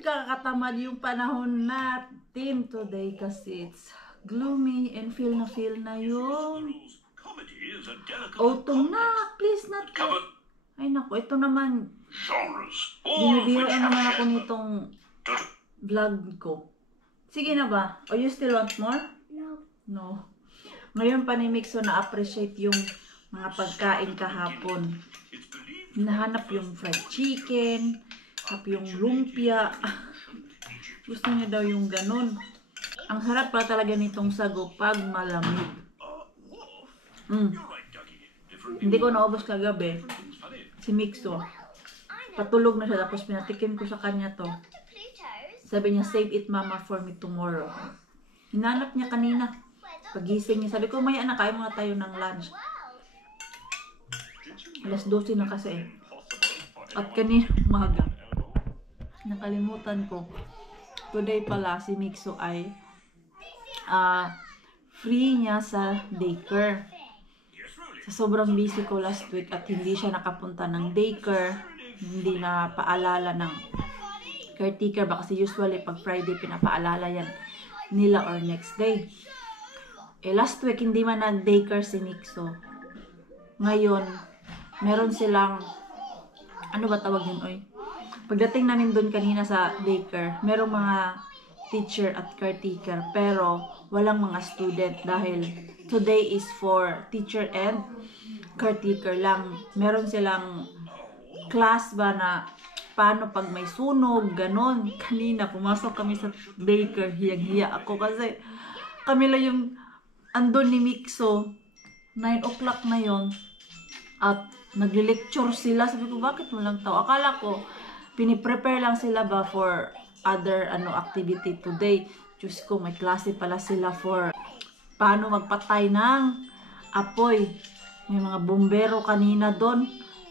Kakatamad yung panahon natin today kasi it's gloomy and feel na yung autumn na. Please not to. Ay naku, ito naman. Binibiro naman ako nitong vlog ko. Sige na ba? Or you still want more? No. No. Ngayon pa ni Mixo na-appreciate yung mga pagkain kahapon. Hinahanap yung fried chicken, yung lumpia. Gusto niya daw yung ganun. Ang harap pa talaga nitong sago pag malamig. Hindi ko naubos kagabi. Si Mixo. Patulog na siya tapos pinatikim ko sa kanya to. Sabi niya, save it mama for me tomorrow. Hinanap niya kanina. Pagising niya, sabi ko, maya na, kain muna tayo ng lunch. Alas 12 na kasi. At kanina umaga. Nakalimutan ko. Today pala si Mixo ay free niya sa daycare. Sa sobrang busy ko last week at hindi siya nakapunta ng daycare, hindi na paalala ng caretaker ba kasi usually pag Friday pinapaalala yan nila or next day. Last week hindi man nag-daycare si Mixo. Ngayon, meron silang, ano ba tawag yun, oy? Pagdating namin doon kanina sa daycare, merong mga teacher at caretaker pero walang mga student dahil today is for teacher and caretaker lang. Meron silang class ba na paano pag may sunog, ganon. Kanina pumasok kami sa daycare, hiyang-hiya ako kasi kami lang yung andun ni Mixo. 9 o'clock na yon at nagli-lecture sila. Sabi ko, bakit walang tao? Akala ko piniprepare lang sila ba for other activity today. Diyos ko, may klase pala sila for paano magpatay ng apoy. May mga bombero kanina doon.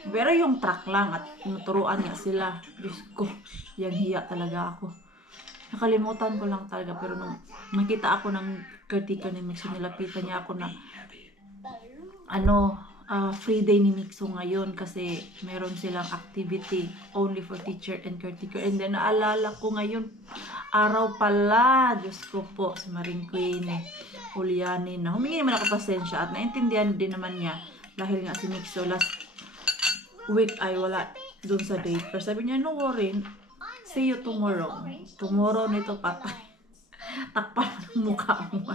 Pero yung truck lang at tinuturuan nga sila. Diyos ko, yang hiya talaga ako. Nakalimutan ko lang talaga. Pero nung nakita ako ng caretaker ni Mixo, nilapitan niya ako na free day ni Mixo ngayon kasi meron silang activity only for teacher and caretaker. And then naalala ko ngayon, araw pala, Diyos ko po, si Maring Queen Julianin na humingi naman ako pasensya at naintindihan din naman niya dahil nga si Mixo last week ay wala dun sa date. Pero sabi niya, no worry, see you tomorrow. Tomorrow nito patay. Takpan ng mukha mo.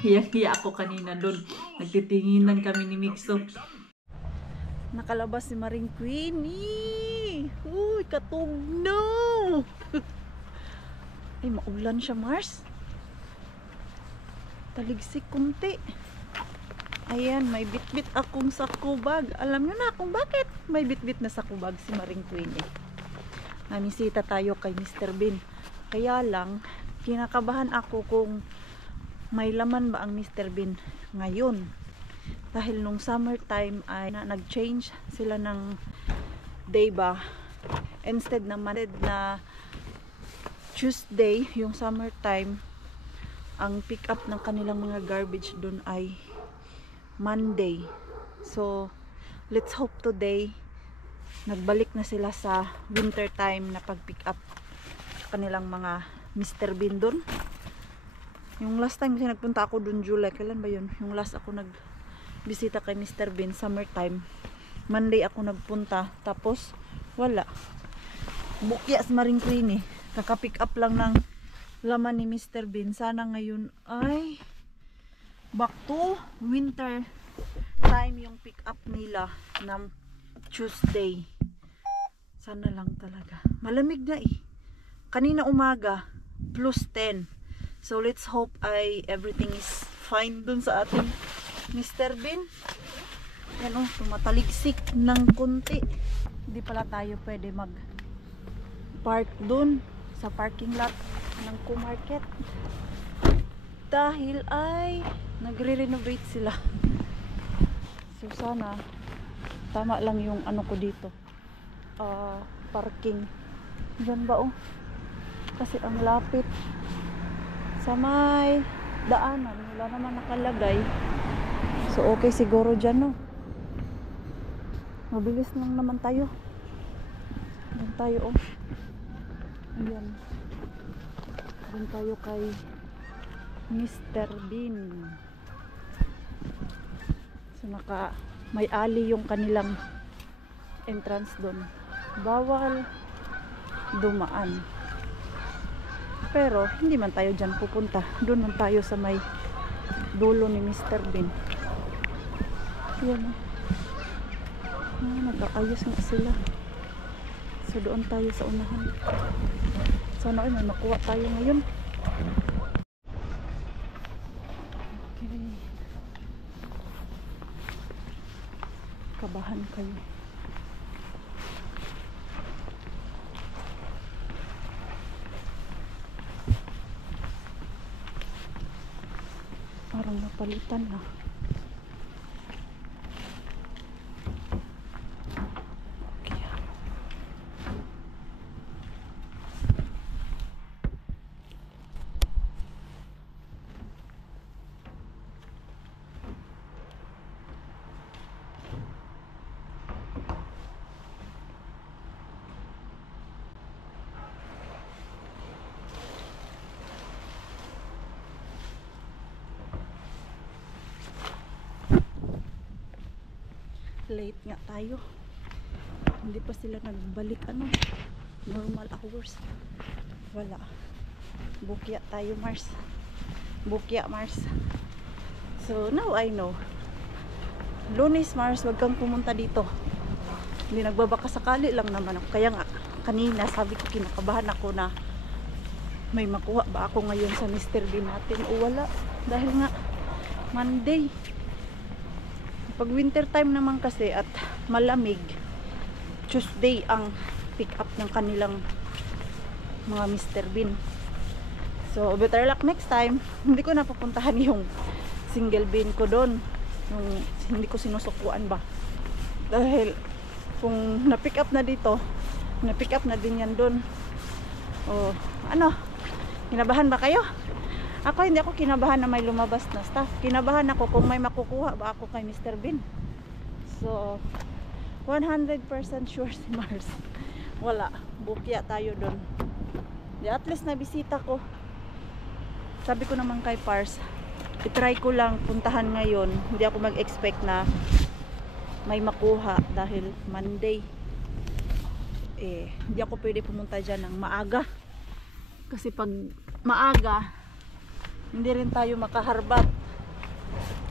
Hiya-hiya ako kanina doon. Nagtitinginan kami ni Mixo. Nakalabas si Maring Queenie. Uy, katugnaw. Ay, maulan siya, Mars. Taligsik kunti. Ayan, may bitbit akong sakubag. Alam nyo na kung bakit may bitbit na sakubag si Maring Queenie. Namisita tayo kay Mr. Bean. Kaya lang, kinakabahan ako kung may laman ba ang Mr. Bean ngayon. Dahil nung summertime ay nag-change sila ng day ba. Instead na Tuesday, yung summertime, ang pick up ng kanilang mga garbage dun ay Monday. So, let's hope today nagbalik na sila sa winter time na pag-pick up kanilang mga Mr. Bean doon. Yung last time kasi nagpunta ako doon July, kailan ba yun? Yung last ako nagbisita kay Mr. Bean, summertime. Monday ako nagpunta, tapos wala. Bukya sa Maring Queenie. Kaka-pick up lang ng laman ni Mr. Bean. Sana ngayon ay back to winter time yung pick up nila ng Tuesday. Sana lang talaga. Malamig na eh. Kanina umaga, +10. So let's hope everything is fine dun sa ating Mr. Bean. Yan o, tumataligsik ng kunti. Hindi pala tayo pwede mag-park dun sa parking lot ng Q-Market. Dahil ay nagre-renovate sila. So sana tama lang yung ko dito. Parking. Diyan ba oh? Kasi ang lapit sa may daanan, wala naman nakalagay, so okay siguro dyan no. Mabilis lang naman tayo. Doon tayo, oh. Ayan. Doon tayo kay Mr. Bean. So may alley yung kanilang entrance doon. Bawal dumaan. Pero hindi man tayo dyan pupunta. Doon man tayo sa may dulo ni Mr. Bean. Ayan, oh. Nag-aayos nga sila. So doon tayo sa unahan. Sana ay may makuha tayo ngayon. Okay. Kabahan kayo. Parang napalitan na. Late nga tayo. Hindi pa sila nagbalik normal hours. Wala. Bukya tayo, Mars. Bukya, Mars. So now I know. Lunes, Mars, wag kang pumunta dito. Hindi nagbabaka sakali lang naman ako. Kaya nga kanina sabi ko, kinakabahan ako na may makuha ba ako ngayon sa Mr. Bean natin o wala. Dahil nga Monday. Pag winter time naman kasi at malamig, Tuesday ang pick up ng kanilang mga Mr. Bean. So better luck next time. Hindi ko napupuntahan yung single bean ko doon. Hindi ko sinusukuan ba. Dahil kung na-pick up na dito, na-pick up na din yan doon. O ano, kinabahan ba kayo? Ako hindi ako kinabahan na may lumabas na staff. Kinabahan ako kung may makukuha ba ako kay Mr. Bean. So 100% sure si Mars. Wala, bukya tayo doon. At least na bisita ko. Sabi ko naman kay Pars, i-try ko lang puntahan ngayon. Hindi ako mag-expect na may makuha dahil Monday. Hindi ako pwede pumunta dyan ng maaga. Kasi pag maaga, hindi rin tayo makaharbat.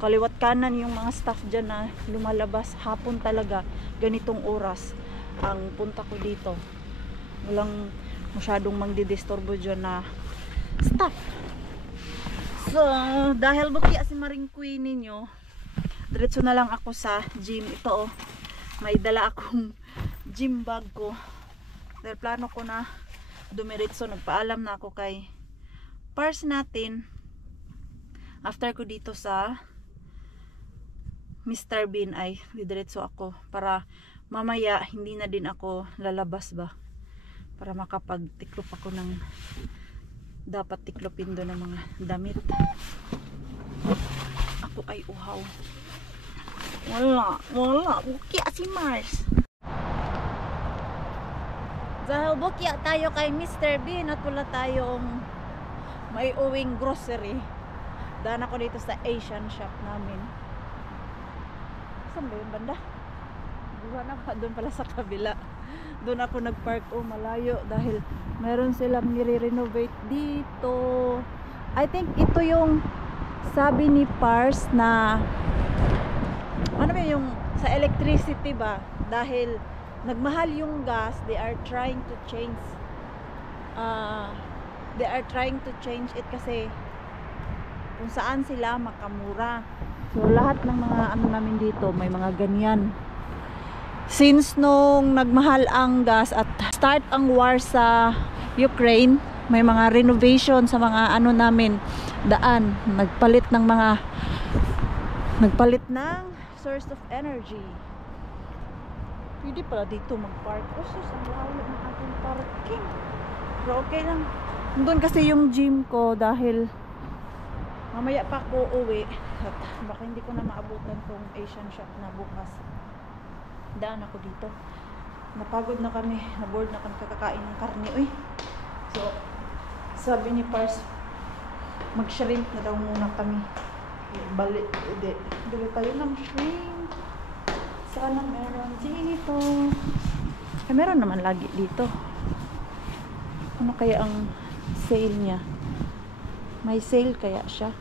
Kaliwat kanan yung mga staff dyan na lumalabas. Hapon talaga, ganitong oras ang punta ko dito. Walang masyadong mangdidisturbo dyan na staff. So, dahil bukya si Maring Queen ninyo, diretso na lang ako sa gym. Ito, may dala akong gym bag ko. Dahil plano ko na dumiretso. Nagpaalam na ako kay Pars natin. After ko dito sa Mr. Bean ay didiretso ako para mamaya hindi na din ako lalabas ba, para makapagtiklop ako ng dapat tiklopin doon ng mga damit. Ako ay uhaw. Wala bukya si Mars. Dahil bukya tayo kay Mr. Bean at wala tayong may uwing grocery. Daan ako dito sa Asian shop namin. Saan ba yung banda? Buwan ako doon pala sa kabila. Doon ako nagpark. Malayo dahil meron silang nire-renovate dito. I think ito yung sabi ni Pars na ano ba yung sa electricity ba? Dahil nagmahal yung gas, they are trying to change it kasi kung saan sila makamura. So lahat ng mga ano namin dito may mga ganyan. Since nung nagmahal ang gas at start ang war sa Ukraine, may mga renovation sa mga ano namin daan. Nagpalit ng source of energy. Pwede pala dito mag-park. Sus, ang layo ng ating parking. Pero okay lang. Doon kasi yung gym ko dahil mamaya pa ako uwi at baka hindi ko na maabutan tong Asian shop na bukas. daan ako dito. Napagod na kami, na-board na kami kakakain ng karne. Uy. So, sabi ni Pars, mag-shrimp na daw muna kami. Bili tayo ng shrimp. Sana meron dito. Eh, meron naman lagi dito. Ano kaya ang sale niya? May sale kaya siya?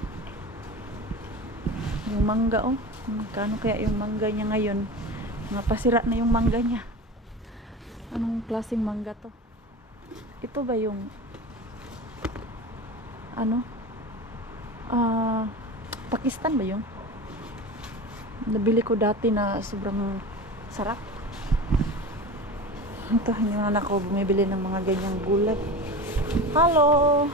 Yung mangga, oh. Magkano kaya yung mangga niya ngayon? Mga pasira na yung mangga niya. Anong klaseng mangga to? Ito ba yung ano? Pakistan ba yung? Nabili ko dati na sobrang sarap. Ito, hindi naman ako bumibili ng mga ganyang gulay. Hello!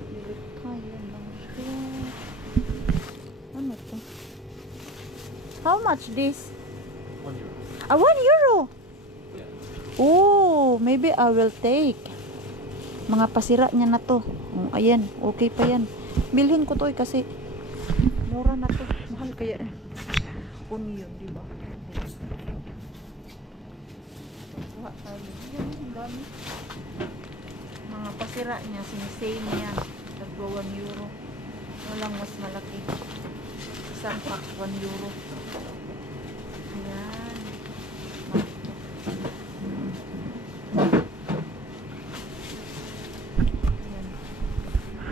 Bili tayo ng shrimp. Ano to? How much this? €1. 1 euro? Yeah. Oh, maybe I will take. Mga pasira niya na to. Oh, ayan, okay pa yan. Bilhin ko to kasi mura na to. Mahal kaya eh. Onion, di ba? Kuha tayo. Yan, ang dami. Mga pasira niya, sinisale niya. Nagwa €1. Walang mas malaki. Isang pack €1. Ayan.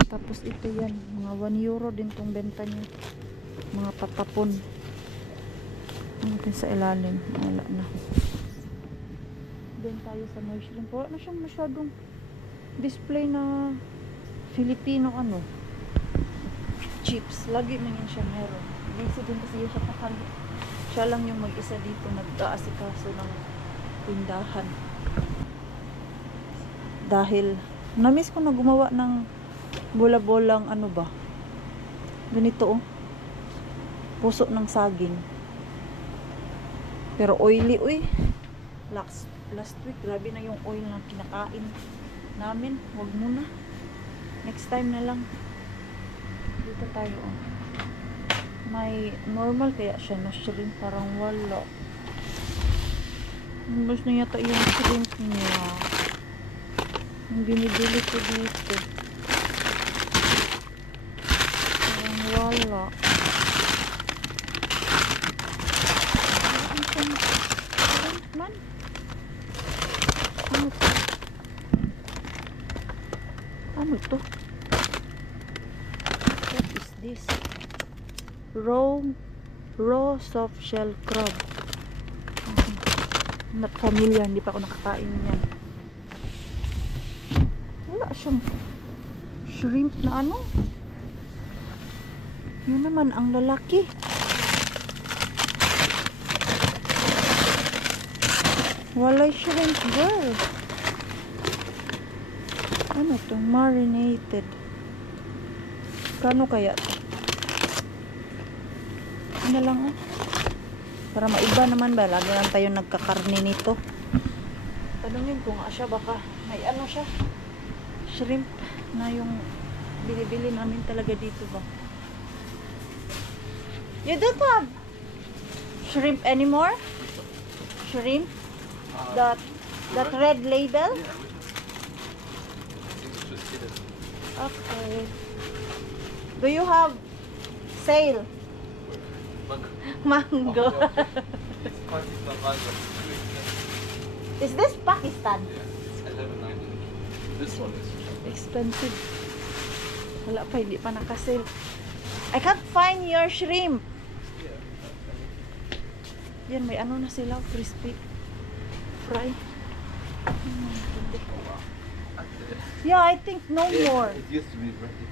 Tapos ito yan, mga €1 din tong benta niya. Mga patapon. Ano natin sa ilalim? Wala na. Doon tayo sa mushroom. Wala na siyang masyadong display na Filipino ano. Chips. Lagi na yun siya meron. Busy din kasi siya pakali. Siya lang yung mag-isa dito nag-aasikaso ng tindahan. Dahil na-miss ko na gumawa ng bola-bolang ano ba? Ganito oh. Puso ng saging. Pero oily, uy. Last week, grabe na yung oil na kinakain namin. Huwag muna. Next time na lang. Dito tayo, oh. May normal kaya siya na shrimp. Parang wala. Mas na yata yung shrimp niya. Yung binibili ko dito. Parang wala. Man. Ano to? Ano to? What is this? Raw soft shell crab. Not familiar, hindi pa ako nakakain niyan. Wala siyang shrimp na ano. Yun naman ang lalaki. Walay shrimp, girl. Ano to? Marinated. Kano kaya to? Ano lang oh. Para maiba naman ba? Lagi lang tayo nagkakarne nito. Tanungin ko nga siya, baka may ano siya. Shrimp na yung binibili namin talaga dito ba? You don't have shrimp anymore? Shrimp? That red label? Okay. Do you have sale? Mango. Is this Pakistan? Yeah, it's $11.90. This one is Expensive. Wala pa, hindi pa nakasale. I can't find your shrimp. Yan, may ano na sila, crispy fry. Yeah, I think no more. It used to be ready.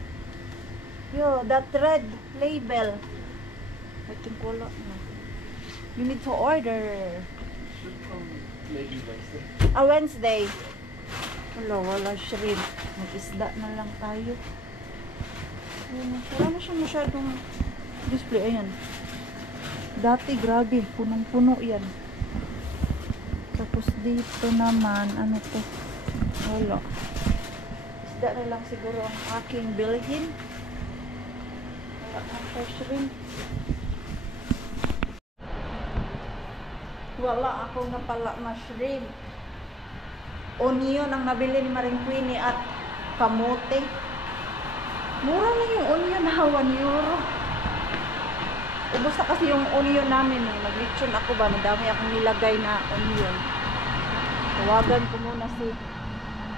Yo, that red label. I think wala na. You need to order. Should come maybe Wednesday. Wednesday. Wala shrimp. Mag-isda na lang tayo. Wala na siya masyadong display. Ayan. Dati, grabe. Punong-puno yan. Tapos dito naman, ano to? Wala. Isda na lang siguro ang aking bilhin. Wala shrimp. Wala akong napala na shrimp. Onion ang nabili ni Maring Queenie at kamote. Mura lang yung onion na 1 euro. Ubus na kasi yung onion namin eh. Mag-lechon ako ba? Madami akong nilagay na onion. Tawagan ko muna si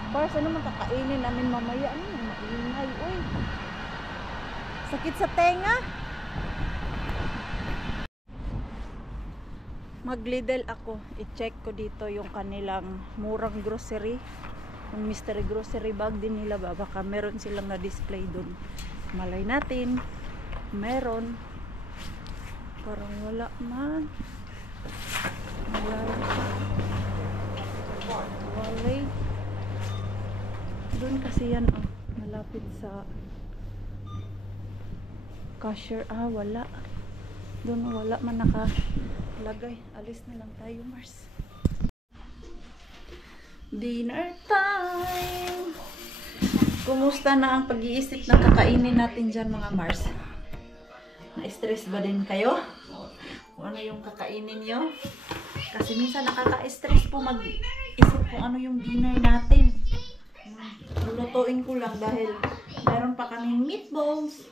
Pars, ano man kakainin namin mamaya? Ano yung maingay? Uy! Sakit sa tenga! Mag-Lidl ako. I-check ko dito yung kanilang murang grocery. Yung mystery grocery bag din nila ba? Baka meron silang na-display dun. Malay natin. Meron. Parang wala man. Wala. Doon kasi yan oh. Malapit sa cashier. Ah, wala. Doon wala man nakalagay. Alis na lang tayo, Mars. Dinner time! Kumusta na ang pag-iisip ng kakainin natin dyan, mga Mars? Na-stress ba din kayo? Kung ano yung kakainin nyo? Kasi minsan nakaka-stress po mag-isip kung ano yung dinner natin. Lulutuin ko lang dahil meron pa kaming meatballs.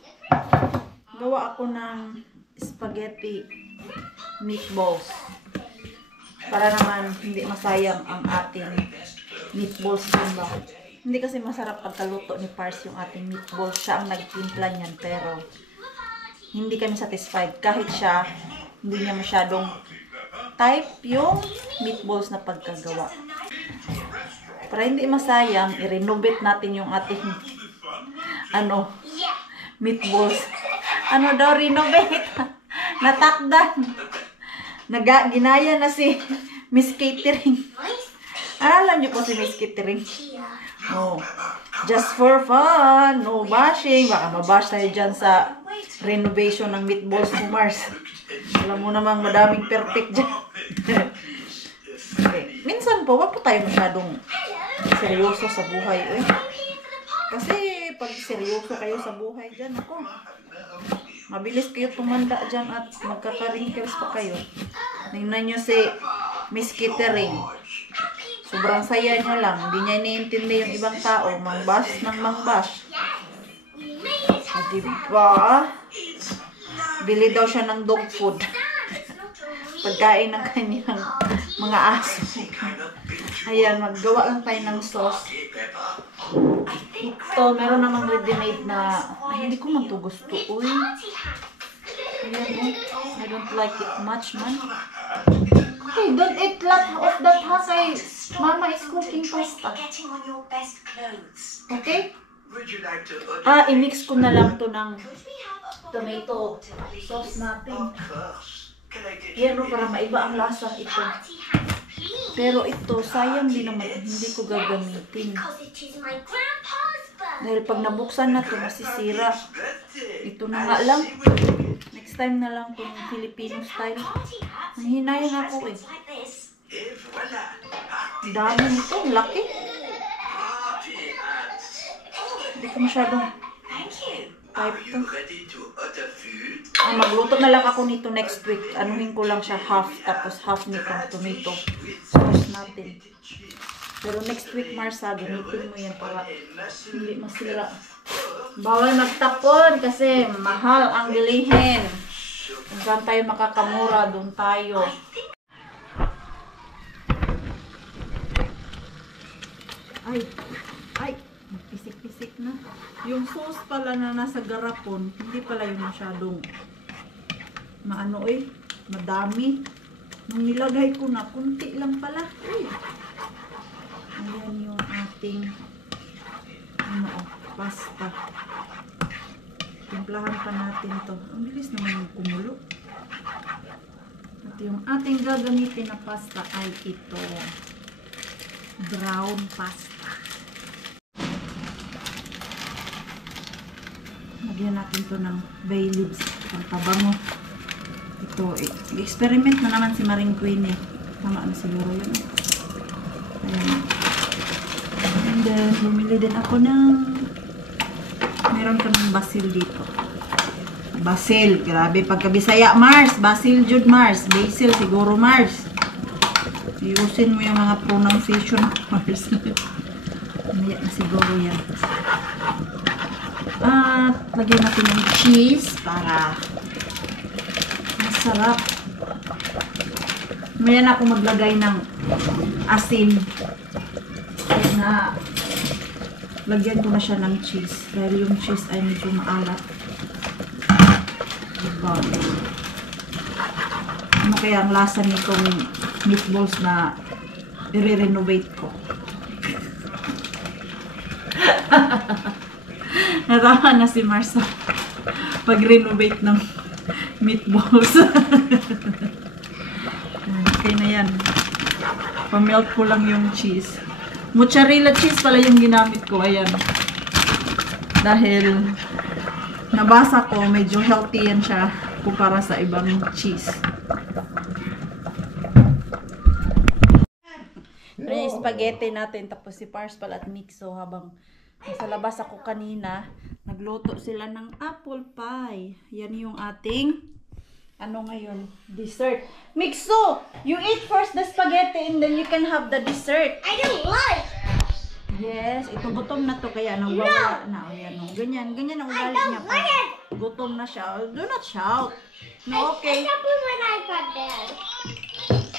Gawa ako ng spaghetti meatballs. Para naman hindi masayang ang ating meatballs din ba. Hindi kasi masarap pagkaluto ni Pars yung ating meatballs. Siya ang nagtimpla niyan pero hindi kami satisfied. Kahit siya, hindi niya masyadong type yung meatballs na pagkagawa. Para hindi masayang, i-renovate natin yung ating meatballs. Ano daw renovate? Natakdan. Ginaya na si Miss Catering. Alam niyo po si Miss Catering. Oh, just for fun. No bashing. Baka mabash tayo dyan sa renovation ng meatballs ni Mars. Alam mo namang madaming perfect dyan. Okay. Minsan po, wag po tayo masyadong seryoso sa buhay. Eh. Kasi pag seryoso kayo sa buhay dyan, ako, mabilis kayo tumanda dyan at magkaka-wrinkles pa kayo. Tingnan nyo si Miss Catering. Sobrang saya niya lang. Hindi niya iniintindi yung ibang tao. Mangbash ng mangbash. Diba? Bili daw siya ng dog food. Pagkain ng kanyang mga aso. Ayan, maggawa lang tayo ng sauce. Ito, meron namang ready-made na, ay, hindi ko man ito gusto. Uy. Ayan, I don't like it much, man. Okay, don't eat lot of that hasay. Mama is cooking pasta. Okay? Ah, i-mix ko na lang to ng tomato sauce natin. Yan o, para maiba ang lasa ito. Pero ito, sayang din naman. Hindi ko gagamitin. Dahil pag nabuksan na to, masisira. Ito na nga lang. Next time na lang itong Filipino style. Nahinayang ako eh. Dami nito, laki. Hindi ko masyadong type to. Magluto na lang ako nito next week. Anuhin ko lang siya half, tapos half nitong tomato sauce natin. Pero next week, Marsa, gamitin mo yan para hindi masira. Bawal magtapon kasi mahal ang bilihin. Kung saan tayo makakamura, doon tayo. Ay, pisik-pisik na. Yung sauce pala na nasa garapon, hindi pala yung masyadong madami. Nung nilagay ko na, kunti lang pala. Uy. Ayan yung ating pasta. Timplahan pa natin to. Ang bilis naman yung kumulo. At yung ating gagamitin na pasta ay ito. Brown pasta. Lagyan natin to ng bay leaves. Ang tabango. Ito, experiment na naman si Maring Queenie. Tama na siguro yun. Ayan. And then, bumili din ako ng meron kaming basil dito. Basil. Grabe, pagkabisaya, Mars. Basil, Jude, Mars. Basil, siguro, Mars. Iusin mo yung mga pronunciation, Mars. Mamaya na siguro yan. At, lagyan natin ng cheese para masarap. Mamaya na ako maglagay ng asin. Kaya na, lagyan ko na siya ng cheese. Dahil yung cheese ay medyo maalat. Diba? Ano kaya ang lasa nitong meatballs na i-renovate ko? Natawa na si Marsa pag-renovate ng meatballs. Okay na yan. Pamelt ko lang yung cheese. Mozzarella cheese pala yung ginamit ko. Ayan. Dahil nabasa ko, medyo healthy yan siya kumpara sa ibang cheese. Yung spaghetti natin, tapos si Pars pala at Mixo habang nasa labas ako kanina, nagluto sila ng apple pie. Yan yung ating, ano ngayon, dessert. Mixo, you eat first the spaghetti and then you can have the dessert. I don't like. Yes, ito gutom na to kaya nawawala na. Ayan, no. Ganyan ang ugali niya pa. Gutom na siya. Do not shout. No, okay. I can't put my iPad there.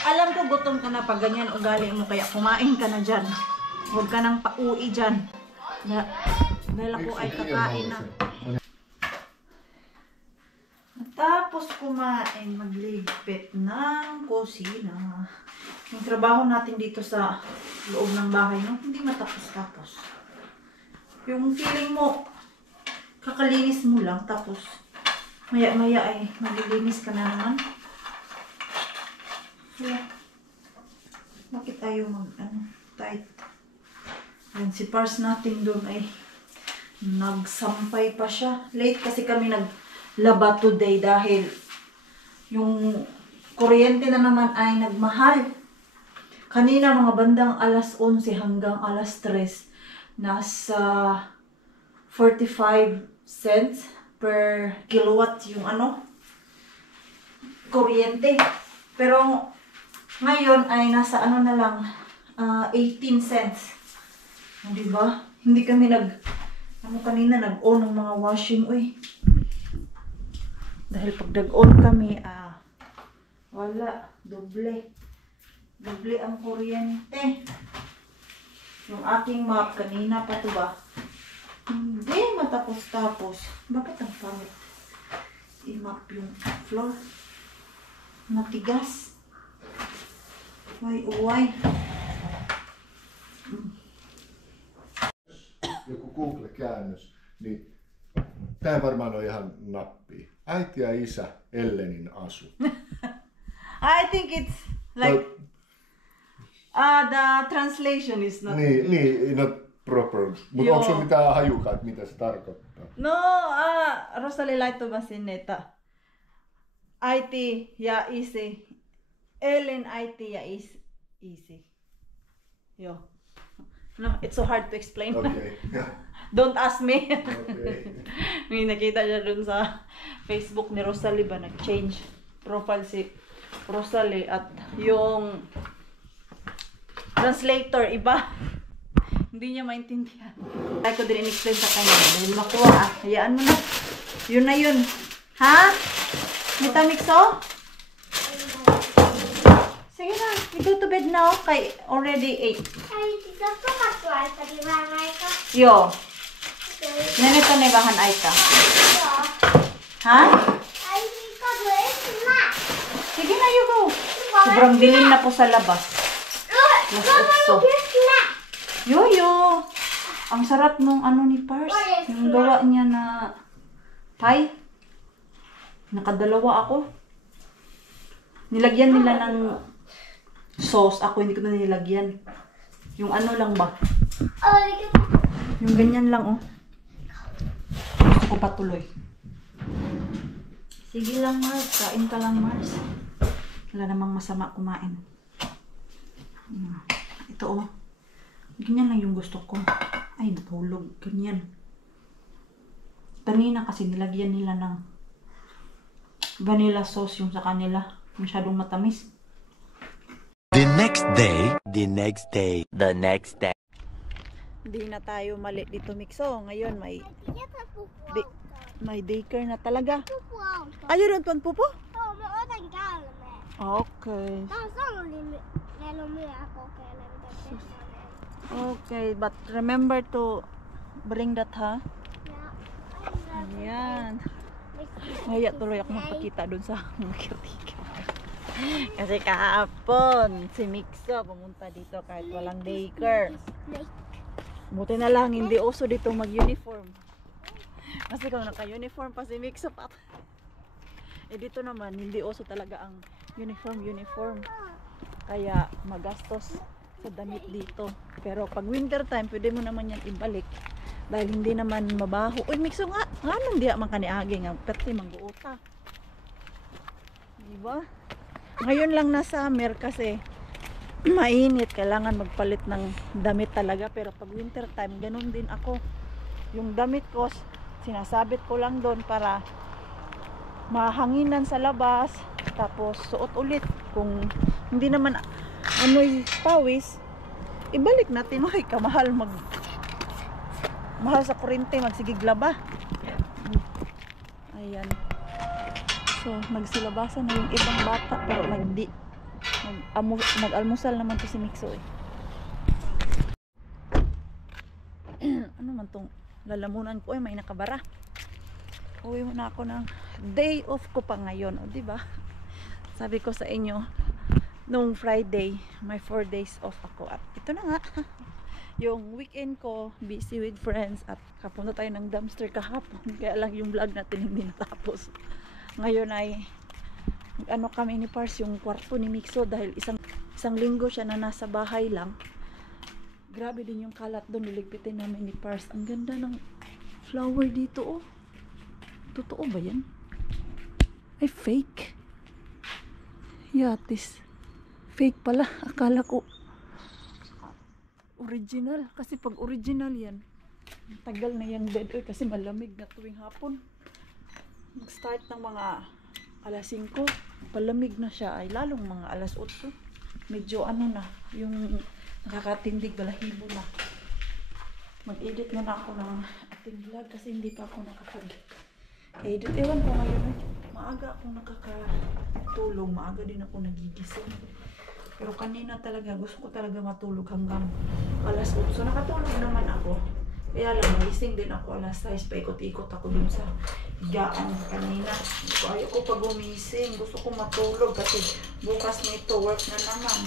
Alam ko gutom ka na pag ganyan ugali mo, kaya kumain ka na dyan. Huwag ka nang pauwi dyan. Dahil ako ay kakain na. Tapos kumain, magligpit ng kusina. Yung trabaho natin dito sa loob ng bahay, no? Hindi matapos-tapos. Yung feeling mo, kakalinis mo lang, tapos maya-maya ay maglilinis ka na naman. Kaya, bakit tayo tight? Ayan, si Pars natin doon ay nagsampay pa siya. Late kasi kami naglaba today dahil yung kuryente na naman ay nagmahal. Kanina mga bandang alas 11 hanggang alas 3, nasa 45 cents per kilowatt yung kuryente. Pero ngayon ay nasa na lang, 18 cents. Diba? Hindi kami kanina nag-on ng mga washing, Dahil pag nag-on kami, wala, doble ang kuryente. Yung aking map kanina pa to ba? Hindi matapos-tapos. Bakit ang pangit? I-map yung floor. Matigas. Uy. Joku Google-käännös, niin tämä varmaan on ihan nappi. Äiti ja isä, Ellenin asu. I think it's like the translation is not Niin, not proper. Mutta onko sulla mitään hajukaa, että mitä se tarkoittaa? No, Rosali laittoi vaan sinne, että äiti ja isi. Ellen, äiti ja isi. Joo. No, it's so hard to explain. Okei. Don't ask me. Okei. May nakita niya dun sa Facebook ni Rosalie ba, nag-change profile si Rosalie at yung translator iba. Hindi niya maintindihan. Kaya ko din in-explain sa kanya. Dahil makuha, hayaan mo na. Yun na yun. Ha? Mita Mixo? Sige na, we go to bed now. Kay already 8. Ay, dito ko matwal. Tadi mamay ko. Yo. Nanito nebahan ay ka. Ha? Ay, dito doon na. Sige na, you go. Sobrang dilim na po sa labas. Mama, na. Yoyo! Ang sarap nung ni Pars. Yung gawa niya na pie. Nakadalawa ako. Nilagyan nila ng sauce. Ako hindi ko na nilagyan. Yung lang ba? Yung ganyan lang, Gusto ko patuloy. Sige lang, Mars. Kain ka lang, Mars. Wala namang masama kumain. Ito, ganyan lang yung gusto ko. Ay, natulog. Ganyan. Kanina kasi nilagyan nila ng vanilla sauce yung sa kanila. Masyadong matamis. The next day, the next day, the next day. Hindi na tayo mali dito, Mixo. Ngayon may Dia tak pupu. may daycare na talaga. Pupu. Ayun ang pagpupo? Oh, may orang gaul med. Okay. Tahu selalu ni lalu aku kailan Okay, but remember to bring that, ha? Ya. Ayan. Ngaya tuloy ako magpakita dun sa caretaker. Kasi kahapon, si Mixo pumunta dito kahit walang daycare. Buti na lang, hindi uso dito mag-uniform. Kasi kung naka-uniform pa si Mixo pa. Dito naman, hindi uso talaga ang uniform. Kaya magastos sa damit dito. Pero pag winter time, pwede mo naman yan ibalik. Dahil hindi naman mabaho. Uy, Mixo nga! Nga nang diya man kaniagi nga. Pati mangguota. Diba? Ngayon lang na summer kasi mainit, kailangan magpalit ng damit talaga. Pero pag winter time, ganun din ako. Yung damit ko, sinasabit ko lang doon para mahanginan sa labas. Tapos suot ulit. Kung hindi naman amoy pawis, ibalik natin. Uy, kamahal mahal sa kurente, magsigiglaba. Ayan. So, nagsilabasan na yung ibang bata pero nag-almusal naman to si Mixo eh. Ano man tong lalamunan ko may nakabara. Uwi muna ako ng day off ko pa ngayon, o diba? Sabi ko sa inyo nung Friday, may 4 days off ako at ito na nga. Yung weekend ko, busy with friends at kapunta tayo ng dumpster kahapon. Kaya lang yung vlog natin hindi natapos. Ngayon ay ano kami ni Pars yung kwarto ni Mixo dahil isang linggo siya na nasa bahay lang. Grabe din yung kalat doon, niligpitin namin ni Pars. Ang ganda ng flower dito, oh. Totoo ba yan? Ay, fake. Yatis. Fake pala. Akala ko original. Kasi pag original yan, tagal na yung bed. Uy, kasi malamig na tuwing hapon. Mag-start ng mga alas 5, palamig na siya ay lalong mga alas 8. Medyo ano na, yung nakakatindig balahibo na. Mag-edit muna ako ng ating vlog kasi hindi pa ako nakapag-edit. Ewan ko ngayon, maaga akong nakakatulog, maaga din ako nagigising. Pero kanina talaga, gusto ko talaga matulog hanggang alas 8. So nakatulog naman ako. Kaya lang, magising din ako alas 6, paikot-ikot ako dun sa higaan kanina. So, ayoko pa gumising. Gusto ko matulog kasi bukas nito work na naman.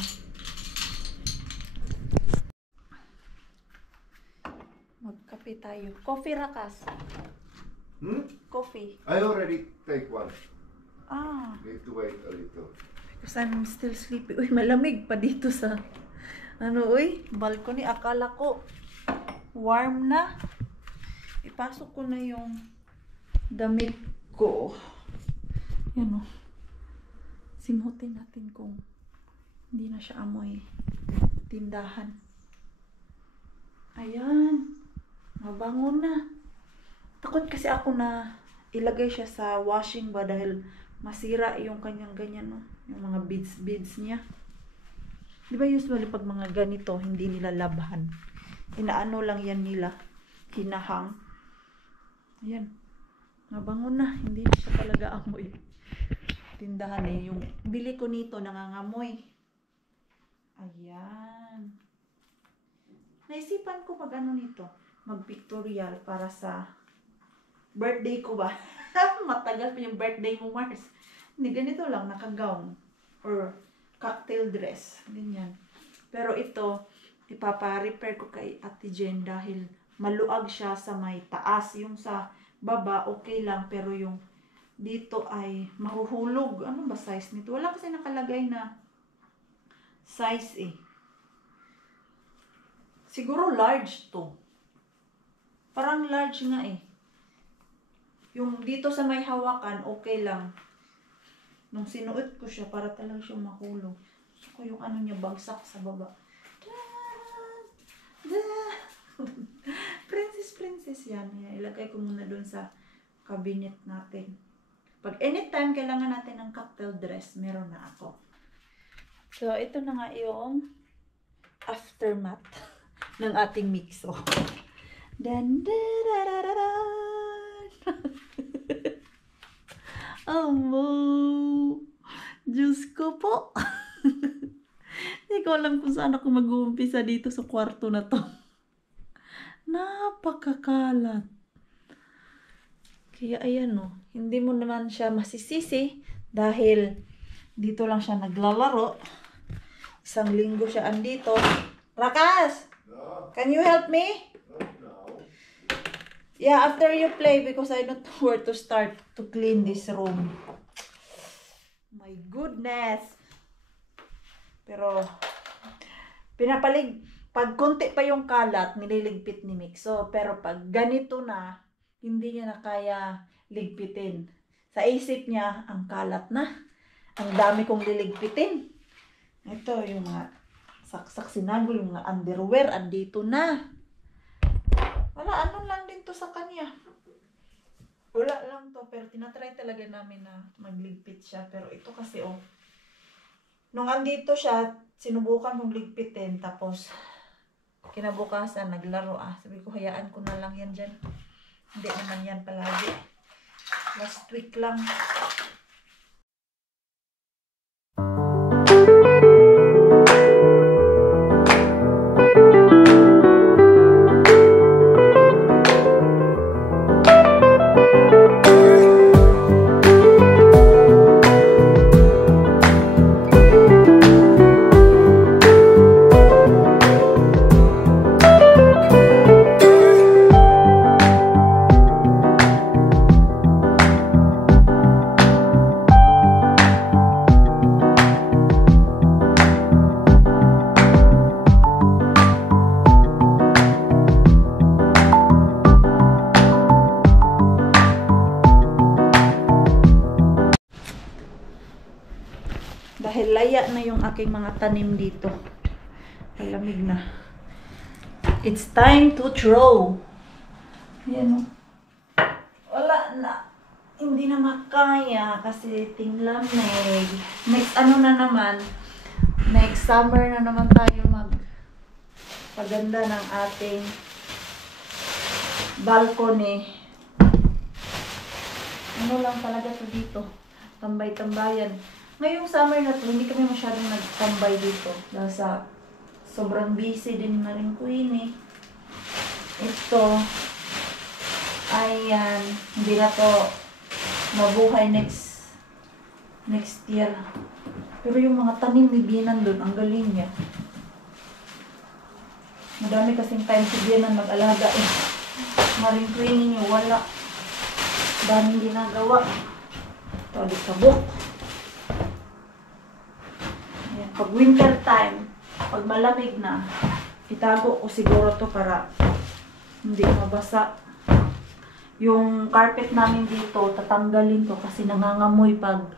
Magkape tayo. Coffee, Rakas. Coffee. I already take one. Ah. Need to wait a little. Because I'm still sleepy. Uy, malamig pa dito sa balcony. Akala ko warm na. Ipasok ko na yung damit ko. Yan o. Simutin natin kung hindi na siya amoy tindahan. Ayan. Mabango na. Takot kasi ako na ilagay siya sa washing ba dahil masira yung kanyang ganyan, no? Yung mga beads niya. Di ba usually pag mga ganito, hindi nila labhan. Inaano lang yan nila. Hinahang. Ayan. Mabango na. Hindi na siya talaga amoy. Tindahan eh. Yung bili ko nito, nangangamoy. Ayan. Naisipan ko pag ano nito, mag-pictorial para sa birthday ko ba? Matagal pa yung birthday mo, Mars. Hindi, ganito lang, naka-gown. Or cocktail dress. Ganyan. Pero ito, ipapa-repair ko kay Ate Jen dahil maluag siya sa may taas. Yung sa baba, okay lang. Pero yung dito ay mahuhulog. Ano ba size nito? Wala kasi nakalagay na size eh. Siguro large to. Parang large nga eh. Yung dito sa may hawakan, okay lang. Nung sinuot ko siya, para talaga siyang mahulog. Gusto ko yung ano niya, bagsak sa baba. Princess yan. Ilagay ko muna dun sa cabinet natin. Pag anytime kailangan natin ng cocktail dress, meron na ako. So, ito na nga yung aftermath ng ating mixo. Dan, Amo! Diyos ko po! Hindi ko alam kung saan ako mag-uumpisa dito sa kwarto na to. Napakakalat. Kaya ayan o, hindi mo naman siya masisisi dahil dito lang siya naglalaro. Isang linggo siya andito. Rakas! Can you help me? Yeah, after you play because I don't know where to start to clean this room. My goodness! Pero, pag konti pa yung kalat, nililigpit ni Mixo. Pero pag ganito na, hindi niya na kaya ligpitin. Sa isip niya, ang kalat na. Ang dami kong liligpitin. Ito, yung mga saksak sinagol, yung mga underwear, andito na. Wala, ano lang din to sa kanya. Wala lang to, pero tinatry talaga namin na magligpit siya. Pero ito kasi, oh, nung andito siya, sinubukan kong ligpitin, tapos kinabukasan, naglaro. Sabi ko, hayaan ko na lang yan dyan. Hindi naman yan palagi. Last week lang. Dahil laya na yung aking mga tanim dito. Malamig na. It's time to throw. Ayan o. Wala na. Hindi na makaya kasi tinglamig. Next ano na naman, next summer na naman tayo magpaganda ng ating balcony. Ano lang talaga to dito. Tambay-tambayan. Ngayong summer na to, hindi kami masyadong nagtambay dito. Dahil sa sobrang busy din na rin Queenie. Ito, ayan, hindi na to mabuhay next year. Pero yung mga tanim ni Bianan doon, ang galing niya. Madami kasing time si Bianan mag-alaga eh. Maring Queenie niyo, wala. Daming ginagawa. Ito, alikabok. Pag winter time, pag malamig na, itago ko siguro to para hindi mabasa. Yung carpet namin dito, tatanggalin to kasi nangangamoy pag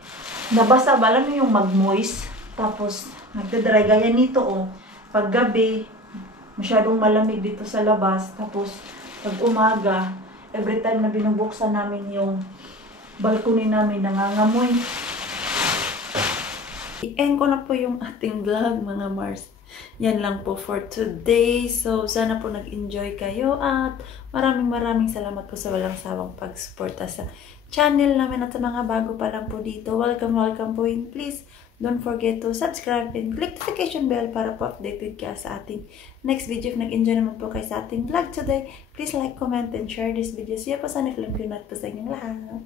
nabasa. Alam mo yung mag-moist, tapos nagdadry. Gaya nito oh, pag gabi, masyadong malamig dito sa labas. Tapos pag umaga, every time na binubuksan namin yung balcony namin, nangangamoy. I-end ko na po yung ating vlog, mga Mars. Yan lang po for today. So, sana po nag-enjoy kayo at maraming salamat po sa walang sawang pag-suporta sa channel namin at sa mga bago pa lang po dito. Welcome po and please don't forget to subscribe and click notification bell para po updated ka sa ating next video. If nag-enjoy naman po kayo sa ating vlog today, please like, comment, and share this video. See you po sa next vlog po sa inyong lahat.